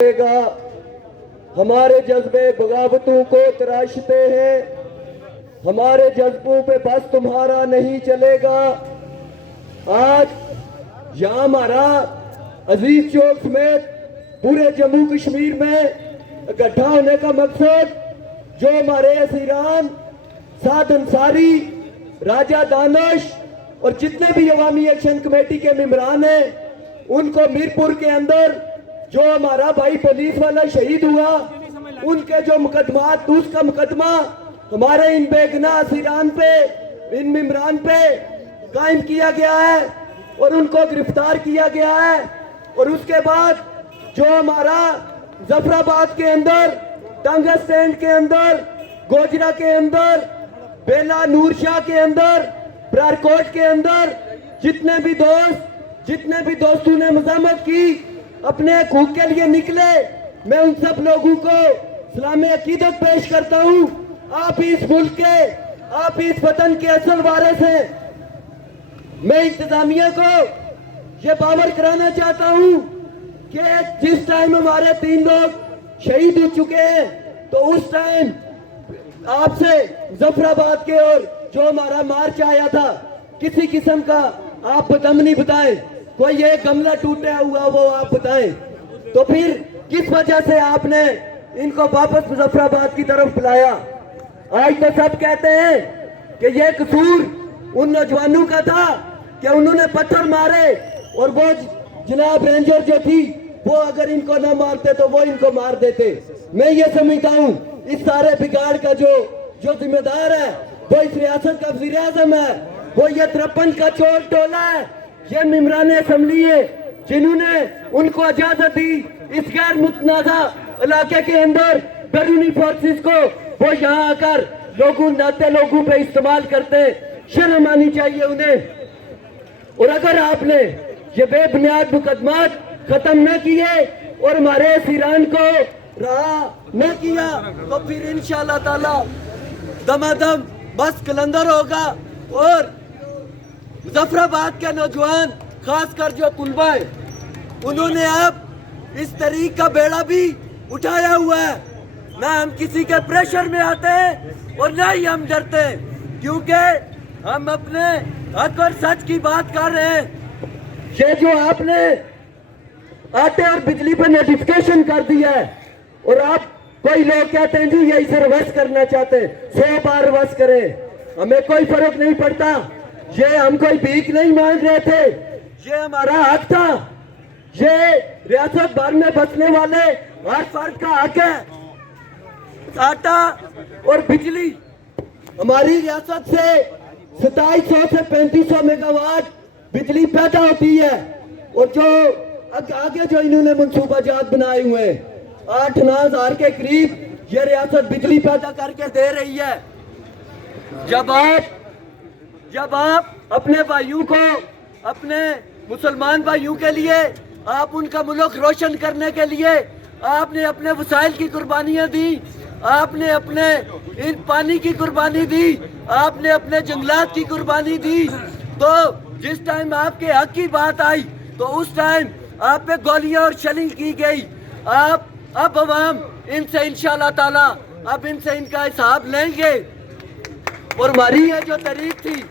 گا ہمارے جذبے بغاوتوں کو تراشتے ہیں، ہمارے جذبوں پہ بس تمہارا نہیں چلے گا۔ آج یہاں ہمارا عزیز چوک سمیت پورے جموں کشمیر میں اکٹھا ہونے کا مقصد جو ہمارے اسیران سعد انصاری، راجہ دانش اور جتنے بھی عوامی ایکشن کمیٹی کے ممبران ہیں ان کو میرپور کے اندر جو ہمارا بھائی پولیس والا شہید ہوا ان کے جو مقدمات، اس کا مقدمہ ہمارے ان بے گناہ اسیران پہ، ان ممبران پہ قائم کیا گیا ہے اور ان کو گرفتار کیا گیا ہے۔ اور اس کے بعد جو ہمارا ظفر آباد کے اندر، ٹانگا سٹینڈ کے اندر، گوجرا کے اندر، بیلا نور شاہ کے اندر، برارکوٹ کے اندر جتنے بھی دوستوں نے مزاحمت کی، اپنے حقوق کے لیے نکلے، میں ان سب لوگوں کو سلام عقیدت پیش کرتا ہوں۔ آپ اس ملک کے، آپ اس وطن کے اصل وارث ہیں۔ میں انتظامیہ کو یہ باور کرانا چاہتا ہوں کہ جس ٹائم ہمارے 3 لوگ شہید ہو چکے ہیں تو اس ٹائم آپ سے ظفر آباد کے اور جو ہمارا مارچ آیا تھا کسی قسم کا آپ بدامنی بتائیں، کوئی ایک گملہ ٹوٹا ہوا وہ آپ بتائیں، تو پھر کس وجہ سے آپ نے ان کو واپس ظفر آباد کی طرف بلایا؟ آج تو سب کہتے ہیں کہ یہ قصور ان نوجوانوں کا تھا کہ انہوں نے پتھر مارے اور وہ جناب رینجر جو تھی وہ اگر ان کو نہ مارتے تو وہ ان کو مار دیتے۔ میں یہ سمجھتا ہوں اس سارے بگاڑ کا جو ذمہ دار ہے وہ اس ریاست کا وزیر اعظم ہے، وہ یہ 53 کا چور ٹولہ ہے، یہ ممبران اسمبلی ہے جنہوں نے ان کو اجازت دی اس غیر متنازع علاقے کے اندر بیرونی فورسز کو وہ یہاں آ کر لوگوں پہ استعمال کرتے۔ شرم آنی چاہیے انہیں۔ اور اگر آپ نے یہ بے بنیاد مقدمات ختم نہ کیے اور ہمارے اسیران کو رہا نہ کیا تو پھر انشاءاللہ تعالی دمادم بس کلندر ہوگا۔ اور ظفر آباد کے نوجوان، خاص کر جو طلبہ ہیں، انہوں نے اب اس طریق کا بیڑا بھی اٹھایا ہوا ہے۔ نہ ہم کسی کے پریشر میں آتے ہیں اور نہ ہی ہم ڈرتے ہیں، کیونکہ ہم اپنے حق اور سچ کی بات کر رہے ہیں۔ یہ جو آپ نے آٹے اور بجلی پہ نوٹیفکیشن کر دیا ہے اور آپ کوئی لوگ کہتے ہیں جی یہ اسے ریورس کرنا چاہتے ہیں، 100 بار ریورس کریں، ہمیں کوئی فرق نہیں پڑتا۔ یہ ہم کوئی بھیک نہیں مانگ رہے تھے، یہ ہمارا حق تھا، یہ ریاست بھر میں بسنے والے ہر فرد کا حق ہے۔ آٹا اور بجلی ہماری ریاست سے 2700 سے 3500 میگا واٹ بجلی پیدا ہوتی ہے، اور جو آگے جو انہوں نے منصوبہ جات بنائے ہوئے ہیں 8-9 ہزار کے قریب یہ ریاست بجلی پیدا کر کے دے رہی ہے۔ جب آپ اپنے بھائیوں کو، اپنے مسلمان بھائیوں کے لیے، آپ ان کا ملک روشن کرنے کے لیے آپ نے اپنے وسائل کی قربانیاں دی، آپ نے اپنے ان پانی کی قربانی دی، آپ نے اپنے جنگلات کی قربانی دی، تو جس ٹائم آپ کے حق کی بات آئی تو اس ٹائم آپ پہ گولیاں اور شیلنگ کی گئی۔ اب عوام ان سے انشاءاللہ تعالی اب ان سے ان کا حساب لیں گے، اور ہماری یہ جو تحریک تھی